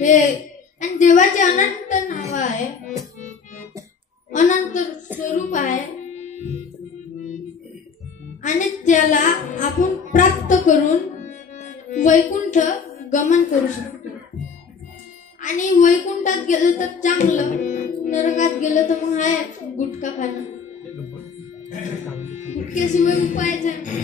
हे आणि देवाचे अनंत नाव आहे, अनंत स्वरूप आहे आणि त्याला आपण प्राप्त करून वैकुंठ गमन करू शकतो. आणि वैकुंठात गेलं तर चांगलं, नरकात गेलं तर मग आहे गुटखा खाणं. गुटख्याशिवाय उपायच नाही.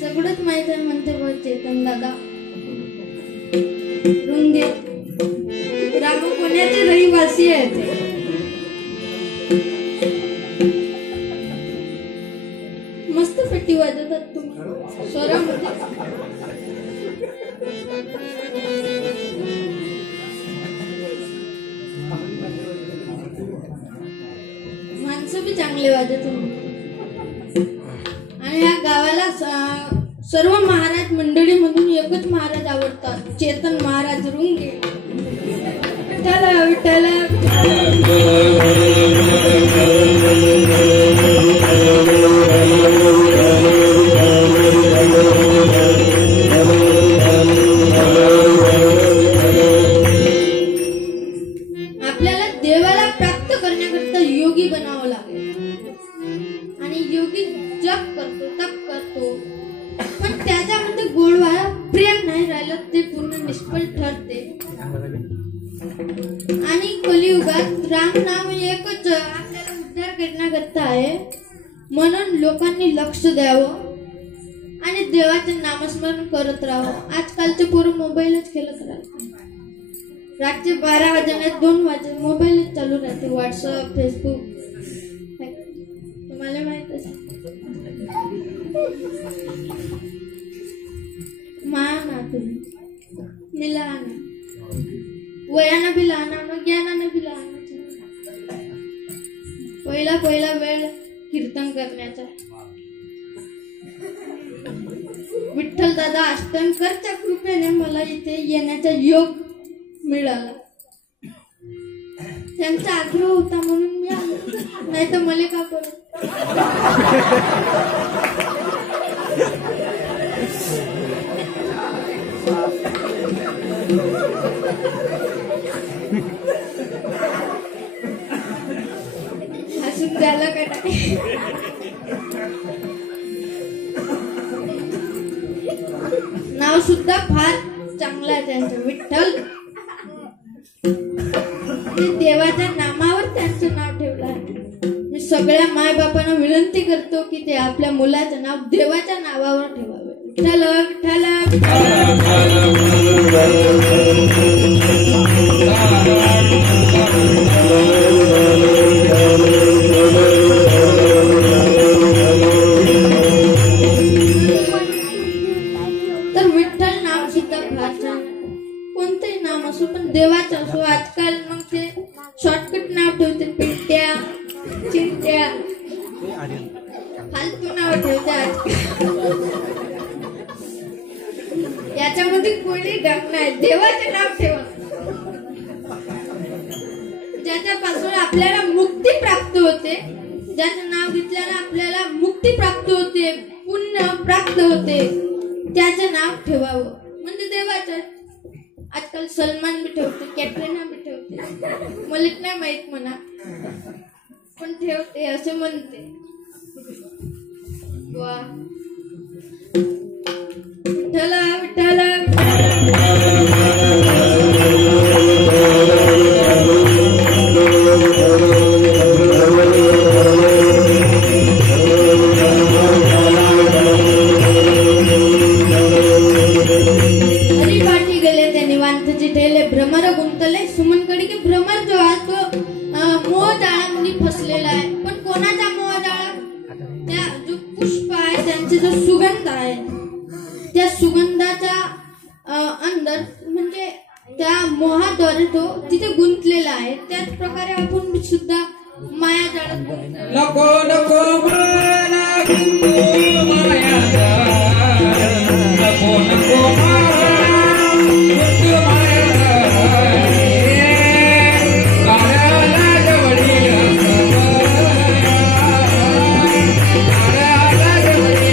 सगळंच माहित आहे म्हणते बघ चेतन दादा. रुंदे राम पुण्याचे रहिवासी आहे ते. मस्त पेटी वाजवतात तुम्ही स्वरामध्ये. माणसं बी चांगले वाजत. आणि या गावाला सर्व महाराज मंडळी मधून एकच महाराज आवडतात, चेतन महाराज रुंगे. विठ्ठल विठ्ठल. आपल्याला देवाला प्राप्त करण्याकरता योगी बनावं लागेल. आणि योगी जप करतो, तप करतो, पण त्याच्यामध्ये गोडवा प्रेम नाही राहिलं ते पूर्ण निष्फळ ठरते. आणि कलियुगात राम नाम एकच आपल्याला उद्धार करण्याकरता आहे. म्हणून लोकांनी लक्ष द्यावं आणि देवाचे नामस्मरण करत राहावं. आजकालचे पोरं मोबाईलच खेळत राहतात. रात्री 12 वाजता 2 वाजता मोबाईलच चालू राहते. व्हॉट्सअप, फेसबुक तुम्हाला माहित आहे. मान तुम्ही मी लहान, वयानं बी लहान, ज्ञानानं बी लहान. पहिला वेळ कीर्तन करण्याचा. विठ्ठल दादा अष्टंकरच्या कृपेने मला इथे येण्याचा योग मिळाला. त्यांचा आग्रह होता म्हणून मी आलो, नाही तर मला का करू. हसून द्यायला काय नाही. नाव सुद्धा फार चांगलं आहे त्यांचं, विठ्ठल. देवाच्या नामावर त्यांचं नाव ठेवलं आहे. मी सगळ्या माय बापांना विनंती करतो की ते आपल्या मुलाचं नाव देवाच्या नावावर ठेवावे. विठ्ठल विठ्ठल. तर विठ्ठल नाव सुद्धा फार छान. कोणतंही नाम असो पण देवाचं असो. आजकाल मग ते शॉर्टकट नाव ठेवते, पिंट्या, चिंट्या, फालतू नाव ठेवतात. याच्यामध्ये कोणी डग नाही. देवाचे नाव ठेवा ज्याच्यापासून आपल्याला मुक्ती प्राप्त होते. ज्याचं नाव घेतल्याने आपल्याला मुक्ती प्राप्त होते, पुण्य प्राप्त होते, त्याचं नाव ठेवावं. म्हणजे देवाचं. आजकाल सलमान बी ठेवते, कॅटरीना बी ठेवते. मला नाही माहित म्हणा, पण ठेवते असं म्हणते. वा विठ्ठल विठ्ठल. हरिपाठी गेले ते निवांतची ठेले, भ्रमर गुंतले सुमन कडके. भ्रमर जो आहे तो मोह जाळामध्ये फसलेला आहे. पण कोणाचा मोह जाळा? त्या जो पुष्प आहे त्यांचे जो सुगंध आहे, त्या सुगंधाच्या अंदर म्हणजे त्या मोहाद्वारे तो तिथे गुंतलेला आहे. त्याच प्रकारे आपण सुद्धा माया जाळात नको नको मला माया नको नको Hare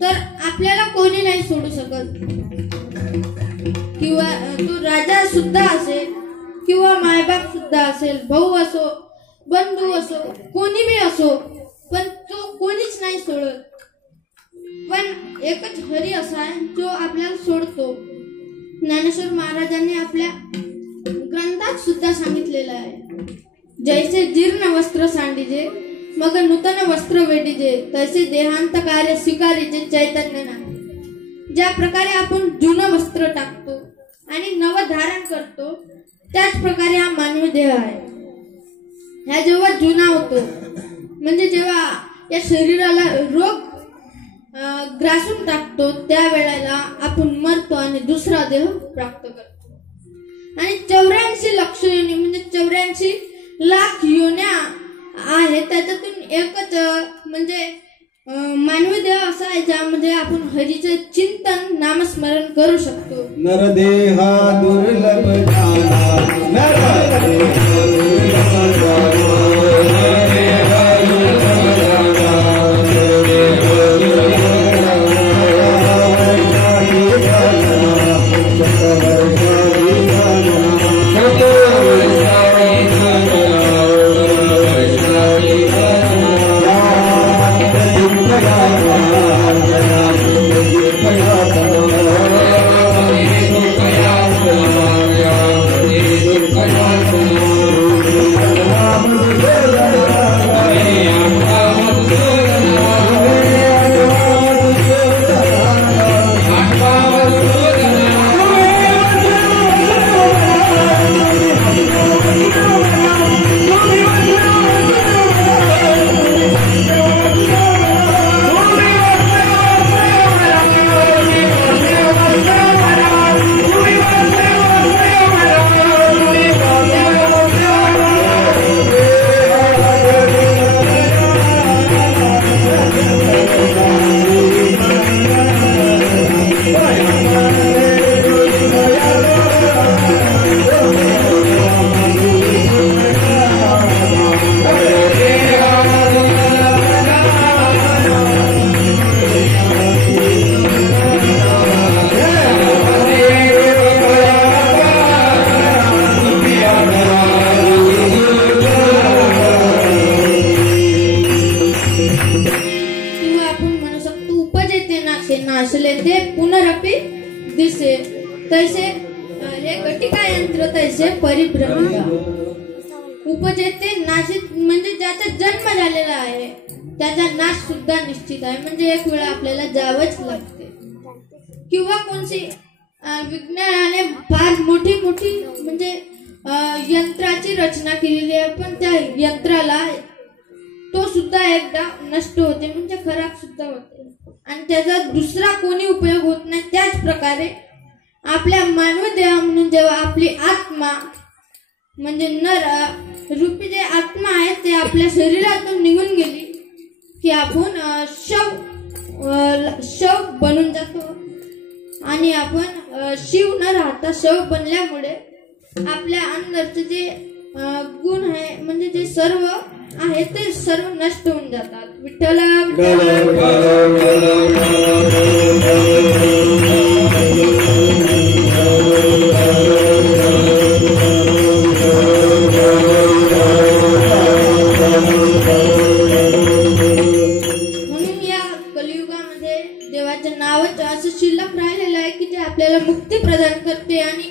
तर आपल्याला कोणी नाही सोडू शकत, किंवा तो राजा सुद्धा असेल किंवा मायबाप सुद्धा असेल, भाऊ असो बंधू असो कोणी बी असो, पण तो कोणीच नाही सोडत. पण एकच हरी असा आहे जो आपल्याला सोडतो. ज्ञानेश्वर महाराजांनी आपल्या ग्रंथात सुद्धा सांगितलेलं आहे, जैसे जीर्ण वस्त्र सांडीजे मग नूतन वस्त्र वेडीजे तसे देहांत कार्य स्वीकारीचे चैतन्य नाही. ज्या प्रकारे आपण जुनं वस्त्र टाकतो आणि नव धारण करतो, त्याच प्रकारे हा मानवी देह आहे. ह्या जेव्हा जुना होतो, म्हणजे जेव्हा या शरीराला रोग ग्रासून टाकतो, त्यावेळेला आपण मरतो आणि दुसरा देह प्राप्त करतो. आणि 84 लक्ष योनी म्हणजे 84 लाख योन्या आहे, त्याच्यातून एकच म्हणजे मानवी देह असा आहे ज्यामध्ये आपण हरीचे चिंतन नामस्मरण करू शकतो. नरदेहा दुर्लभ जाना, नरदेहा दुर्लभ नाशले ते पुनरपि दिसे तैसे हे घटिका यंत्र तैसे परिभ्रमिता. उपजेते नाशित म्हणजे ज्याचा जन्म झालेला आहे त्याचा नाश सुद्धा निश्चित आहे, म्हणजे एक वेळा आपल्याला जावंच लागते. किंवा कोणती विज्ञानाने फार मोठी म्हणजे यंत्राची रचना केलेली आहे, पण त्या यंत्राला तो सुद्धा एकदा नष्ट होते, म्हणजे खराब सुद्धा होते आणि त्याचा दुसरा कोणी उपयोग होत नाही. त्याच प्रकारे आपल्या मानवी देह म्हणून जेव्हा आपली आत्मा म्हणजे नर रूपी जे आत्मा आहे ते आपल्या शरीरातून निघून गेली की आपण शव बनून जातो आणि आपण शिव न राहता शव बनल्यामुळे आपल्या अंदरचे जे गुण आहे म्हणजे जे सर्व आहे ते सर्व नष्ट होऊन जातात. विठ्ठल विठ्ठल म्हणून या कलियुगामध्ये देवाचं नावच असं शिल्लक राहिलेलं आहे की जे आपल्याला मुक्ती प्रदान करते आणि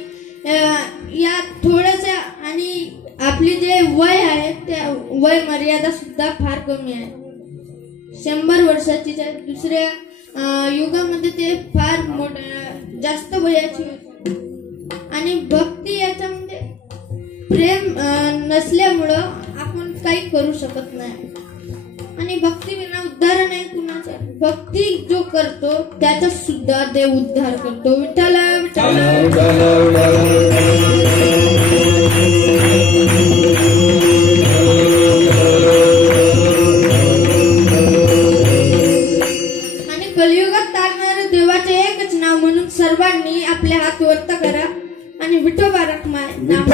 या थोडंसं आणि आपली जे वय आहे त्या वय मर्यादा सुद्धा फार कमी आहे 100 वर्षाची आहे दुसऱ्या युगामध्ये ते फार जास्त वयाची होती आणि भक्ती याच्यामध्ये प्रेम नसल्यामुळं आपण काही करू शकत नाही आणि भक्ती विना उद्धार नाही कुणाचा भक्ती जो करतो त्याचा सुद्धा देव उद्धार करतो विठ्ठल विठ्ठल आणि कलियुगात तारणारे देवाचे एकच नाव म्हणून सर्वांनी आपले हात वर करा आणि विठोबा रखमाय नाम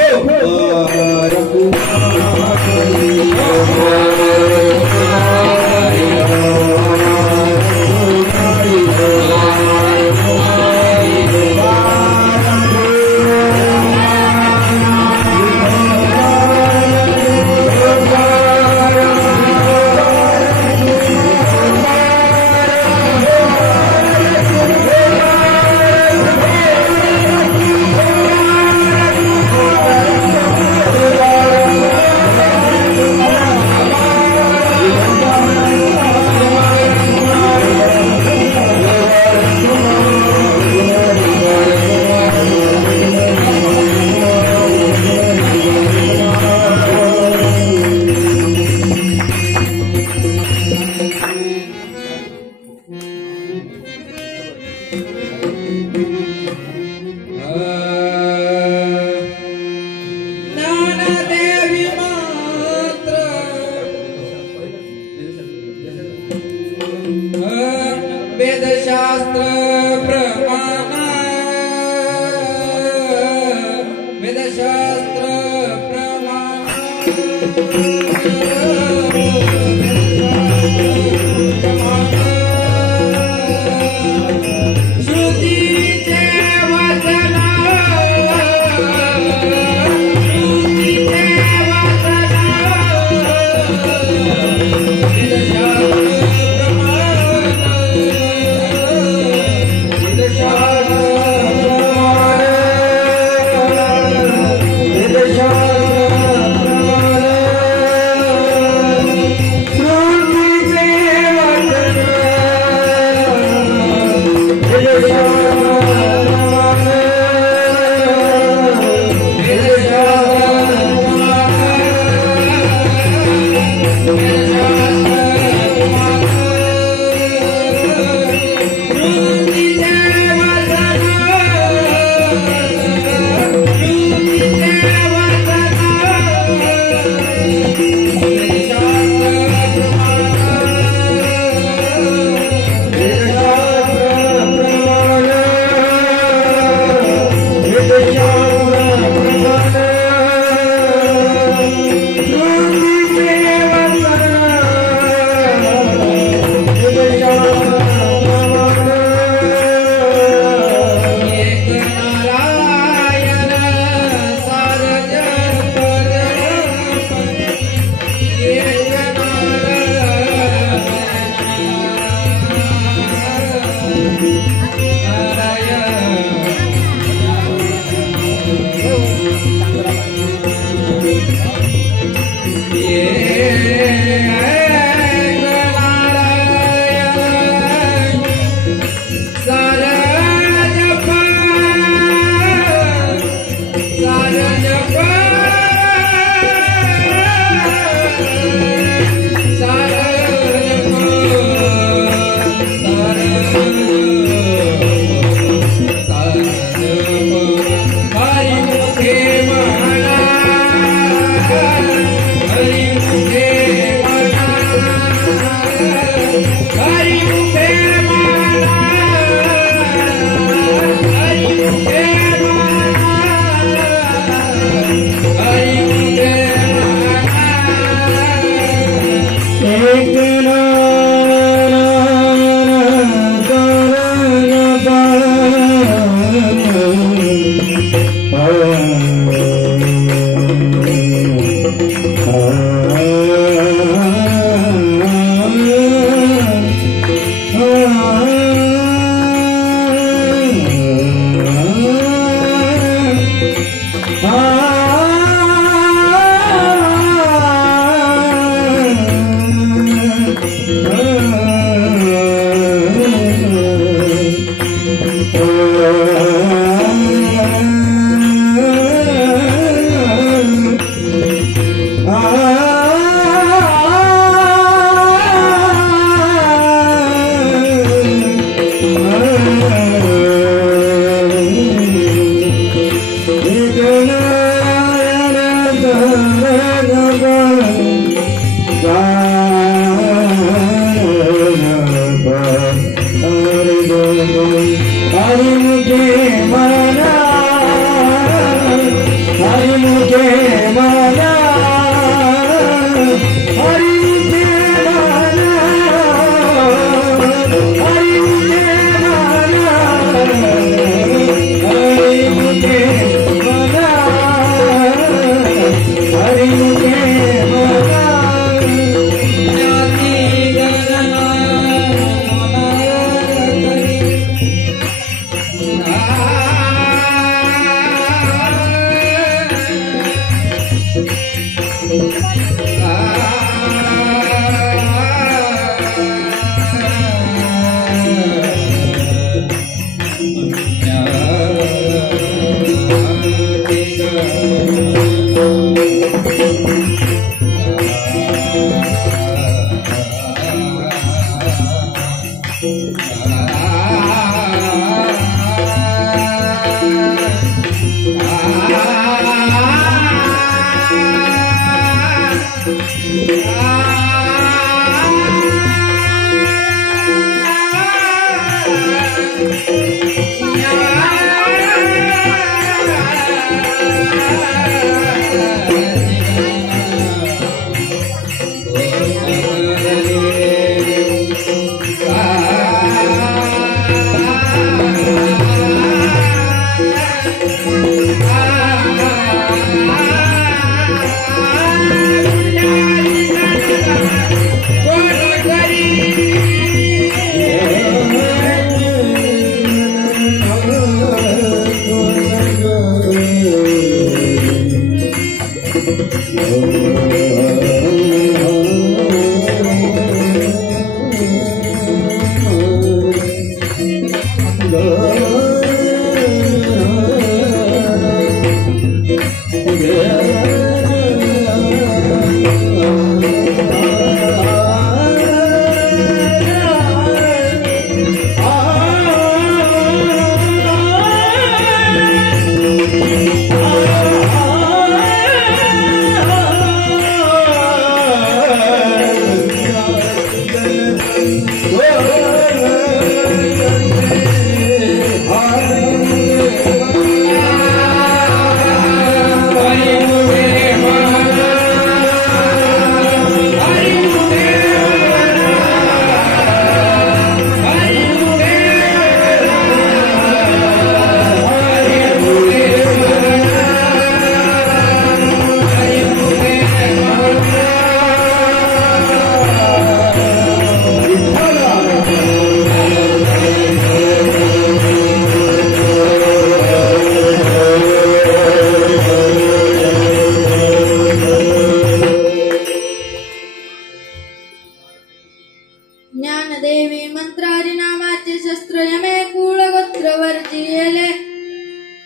ज्ञानदेवी मंत्र हरिनामाचे शस्त्र यमे कुळ गोत्र वर्जिले.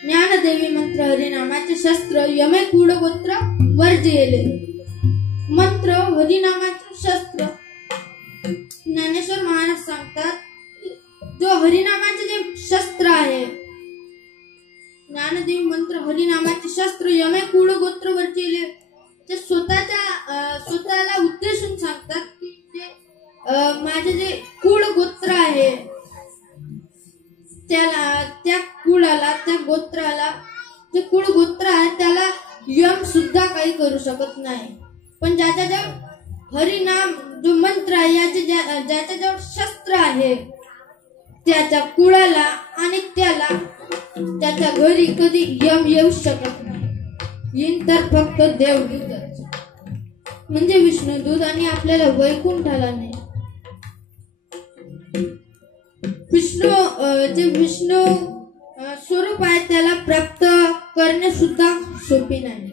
ज्ञानदेवी मंत्र हरिनामाचे शस्त्र यमे कुळ गोत्र वर्जिले. मंत्र हरिनामाचे शस्त्र. ज्ञानेश्वर महाराज सांगतात जो हरिनामाचे जे शस्त्र आहे, ज्ञानदेवी मंत्र हरिनामाचे शस्त्र यमे कुळ गोत्र वर्जिले, ते स्वतःला उद्देशून सांगतात की माझे जे कुळ गोत्र आहे त्याला, त्या कुळाला, त्या गोत्राला, जे कुळ गोत्र आहे त्याला यम सुद्धा काही करू शकत नाही. पण ज्याच्याजवळ हरिनाम जो मंत्र आहे, ज्याच्याजवळ शस्त्र आहे, त्याच्या कुळाला आणि त्याला, त्याच्या घरी कधी यम येऊ शकत नाही. येईन तर फक्त देवदूतच, म्हणजे विष्णुदूत, आणि आपल्याला वैकुंठाला नाही. विष्णू स्वरूप आहे त्याला प्राप्त करणे सुद्धा सोपे नाही.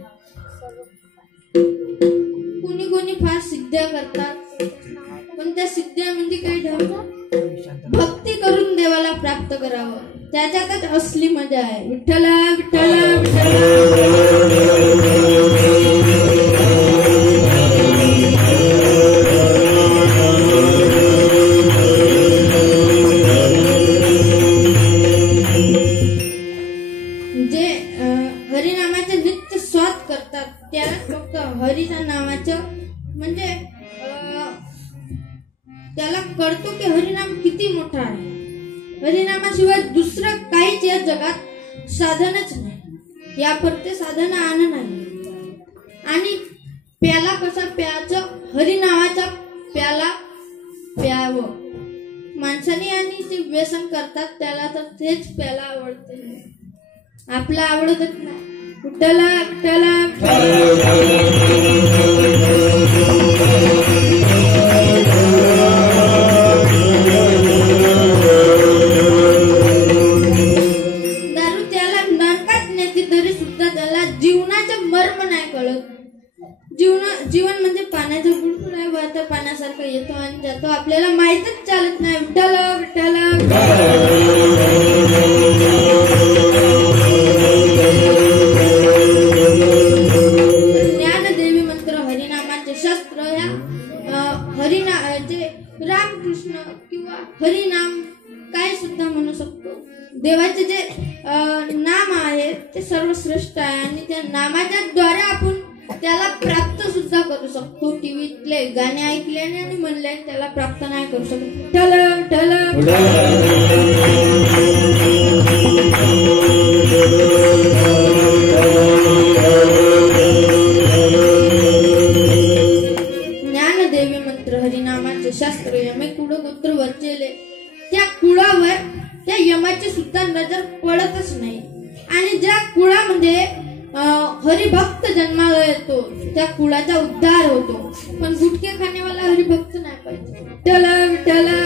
कोणी कोणी फार सिद्ध्या करतात, पण त्या सिद्ध्या म्हणजे काही ठेवतात, भक्ती करून देवाला प्राप्त करावं, त्याच्यातच असली मजा आहे. विठ्ठला विठ्ठला हरिनामाचे नित्य स्वाद करतात त्याला फक्त हरीच्या नावाचं, म्हणजे त्याला कळतो की हरिनाम किती मोठा आहे. हरिनामाशिवाय दुसरं काहीच या जगात साधनच नाही, यापुरते साधन आण नाही. आणि प्याला कसा प्यायचं, हरिनामाचा प्याला प्यावं. माणसाने आणि ते व्यसन करतात त्याला तर तेच प्याला आवडते, आपला आवडतच नाही. विठ्ठला विठ्ठला दारू त्याला नरकात नेते तरी सुद्धा त्याला जीवनाचं मर्म नाही कळत. जीवन म्हणजे पाण्याचं बुडबुड आहे, वाहतं पाण्यासारखं येतो आणि जातो, आपल्याला माहीतच चालत नाही. विठ्ठला विठ्ठला ज्ञानदेवी मंत्र हरिनामाचे शस्त्र. हरिनामाचे रामकृष्ण किंवा हरिनाम काय सुद्धा म्हणू शकतो. देवाचे जे नाम आहे ते सर्वश्रेष्ठ आहे आणि त्या नामाच्या द्वारे आपण त्याला प्राप्त सुद्धा करू शकतो. टीव्हीतले गाणे ऐकल्याने आणि म्हणल्याने त्याला प्राप्त नाही करू शकतो. ठल ठल ज्ञानदेवी मंत्र हरिनामाचे शास्त्र यमे कुळ गोत्र वर्चेले. त्या कुळावर त्या यमाची सुद्धा नजर पडतच नाही. आणि ज्या कुळामध्ये हरिभक्त जन्माला येतो त्या कुळाचा उद्धार होतो. पण गुटखे खाण्यावाला हरिभक्त नाही पाहिजे. विठ्ठला विठ्ठला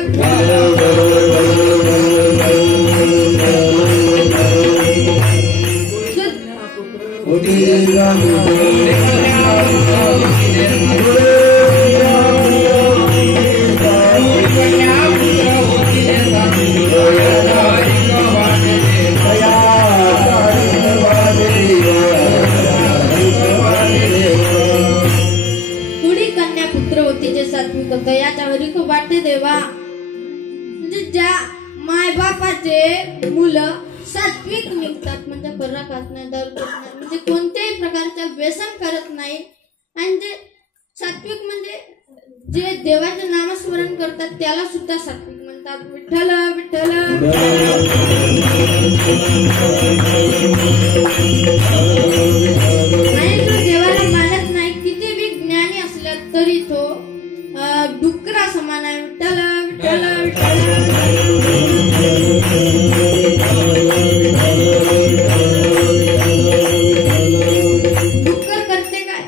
दयाच्या हरी को वाटे देवा. म्हणजे ज्या मायबापाचे मुलं सात्विक निघतात, म्हणजे बर्रा खात नाही, दारू पित नाही, म्हणजे कोणत्याही प्रकारचे व्यसन करत नाही, आणि जे सात्विक म्हणजे जे देवाचे नामस्मरण करतात त्याला सुद्धा सात्विक म्हणतात. विठ्ठल विठ्ठल आणि जो देवाला मानत नाही, किती बी ज्ञानी असला तरी तो डुकरा समान आहे. विठ्ठला विठ्ठला डुक्कर करते काय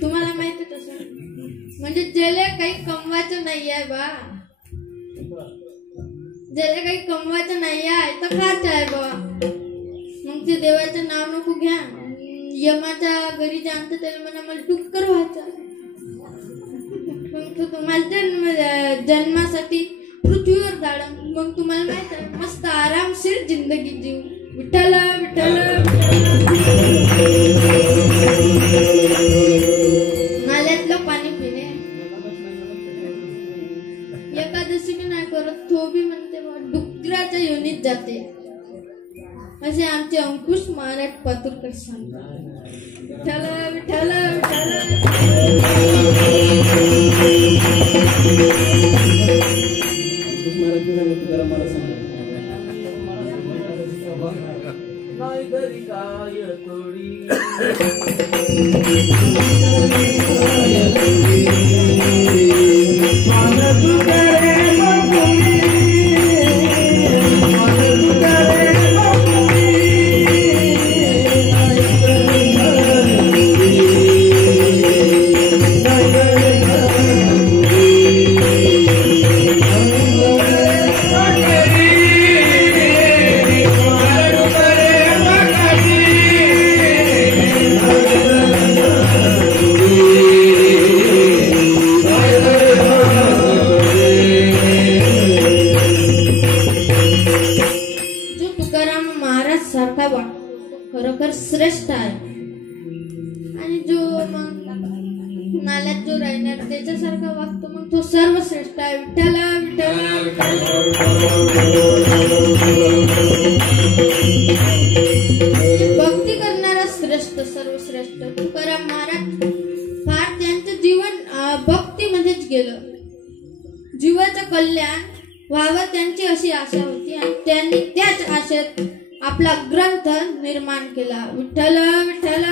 तुम्हाला माहिती तसं, म्हणजे ज्याला काही कमवायचं नाही आहे बा, ज्याला काही कमवायचं नाही आहे तर खायचं आहे बा. मग ते देवाचं नाव नको घ्या, यमाच्या घरी जाणतं त्याला म्हणा मला डुक्कर व्हायचं. तो तुम्हाला जन्मासाठी पृथ्वीवर धाडन. मग तुम्हाला माहित आहे मस्त आरामशीर जिंदगी जीव. विठ्ठल विठ्ठल. नाल्यातलं पाणी पिणे एकादशी बी नाही करत, तो बी म्हणते डुकराच्या योनीत जाते असे आमचे अंकुश महाराज पातुरकर सांगतात. विठ्ठल विठ्ठल विठ्ठल. खरोखर श्रेष्ठ आहे आणि जो मग नाल्यात जो राहणार त्याच्यासारखा वागतो मग तो सर्वश्रेष्ठ आहे. विठ्ठल विठ्ठल. भक्ती करणारा श्रेष्ठ सर्वश्रेष्ठ. तुकाराम महाराज फार त्यांचं जीवन भक्तीमध्येच गेलं. जीवाचं कल्याण व्हावं त्यांची अशी आशा होती आणि त्यांनी त्याच आशेत आपला ग्रंथ निर्माण केला. विठ्ठल विठ्ठल.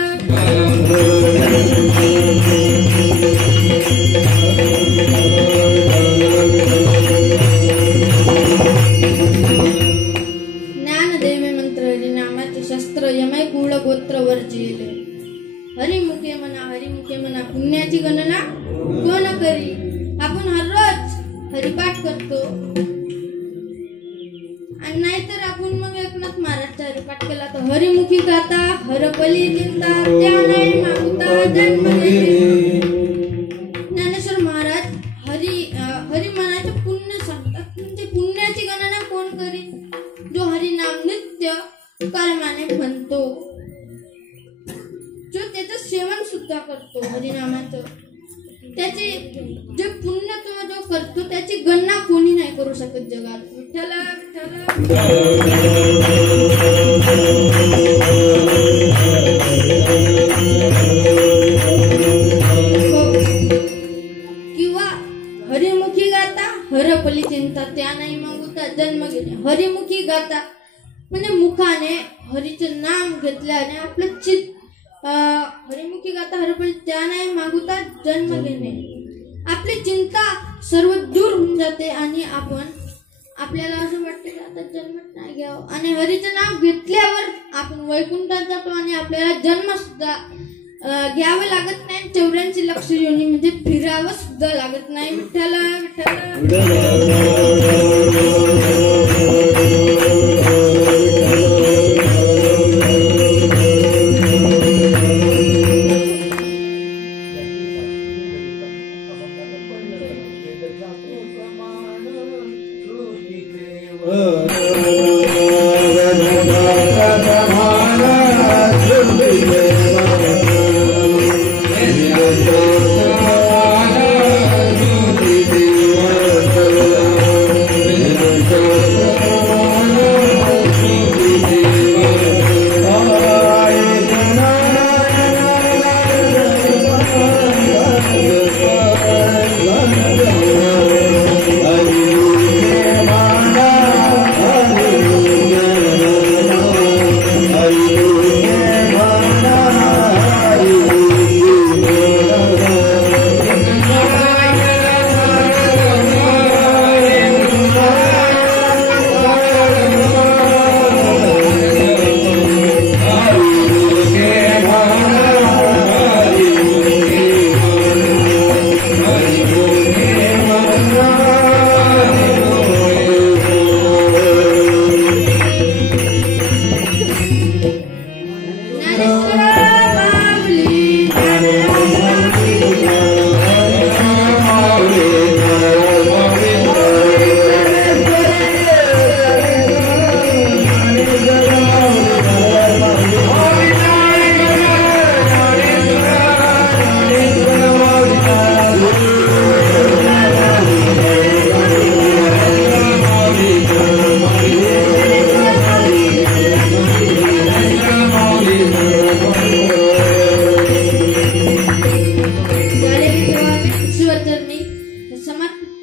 ज्ञानदेवे मंत्र हरिनामाचे शस्त्र यमय कुळ गोत्र वर्जिले. हरिमुखे म्हणा पुण्याची गणना कोण करी. आपण हररोज हरिपाठ करतो आणि नाहीतर आपण मग एकनाथ महाराजचा हरिपाठ केला तर हरिमुखी गाता हरपली चिंता त्या नाही मागता जन्म घेणे. ज्ञानेश्वर महाराज हरी मनाचे पुण्य सांगतात. म्हणजे पुण्याची गणना कोण करी. जो हरिनाम नित्य कर्माने म्हणतो, जो त्याचं सेवन सुद्धा करतो हरिनामाचं, त्याचे जे पुण्य तो जो करतो त्याची गणना कोणी नाही करू शकत जगात. विठ्ठल किंवा हरिमुखी गाता हरपली चिंता त्या नाही मागुता जन्म घेणे. हरिमुखी गाता म्हणजे मुखाने हरीचं नाम घेतल्याने आपलं चित्त हरिमुखी गाता हरपली त्या नाही मागुता जन्म घेणे. आपली चिंता सर्व दूर होऊन जाते आणि आपल्याला असं वाटतं की आता जन्मच नाही घ्यावं आणि हरीचं नाव घेतल्यावर आपण वैकुंठात जातो आणि आपल्याला जन्म सुद्धा घ्यावं लागत नाही. 84 लक्ष योनी म्हणजे फिरावं सुद्धा लागत नाही. विठ्ठल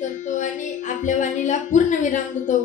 करतो आणि आपल्या वाणीला पूर्ण विराम देतो.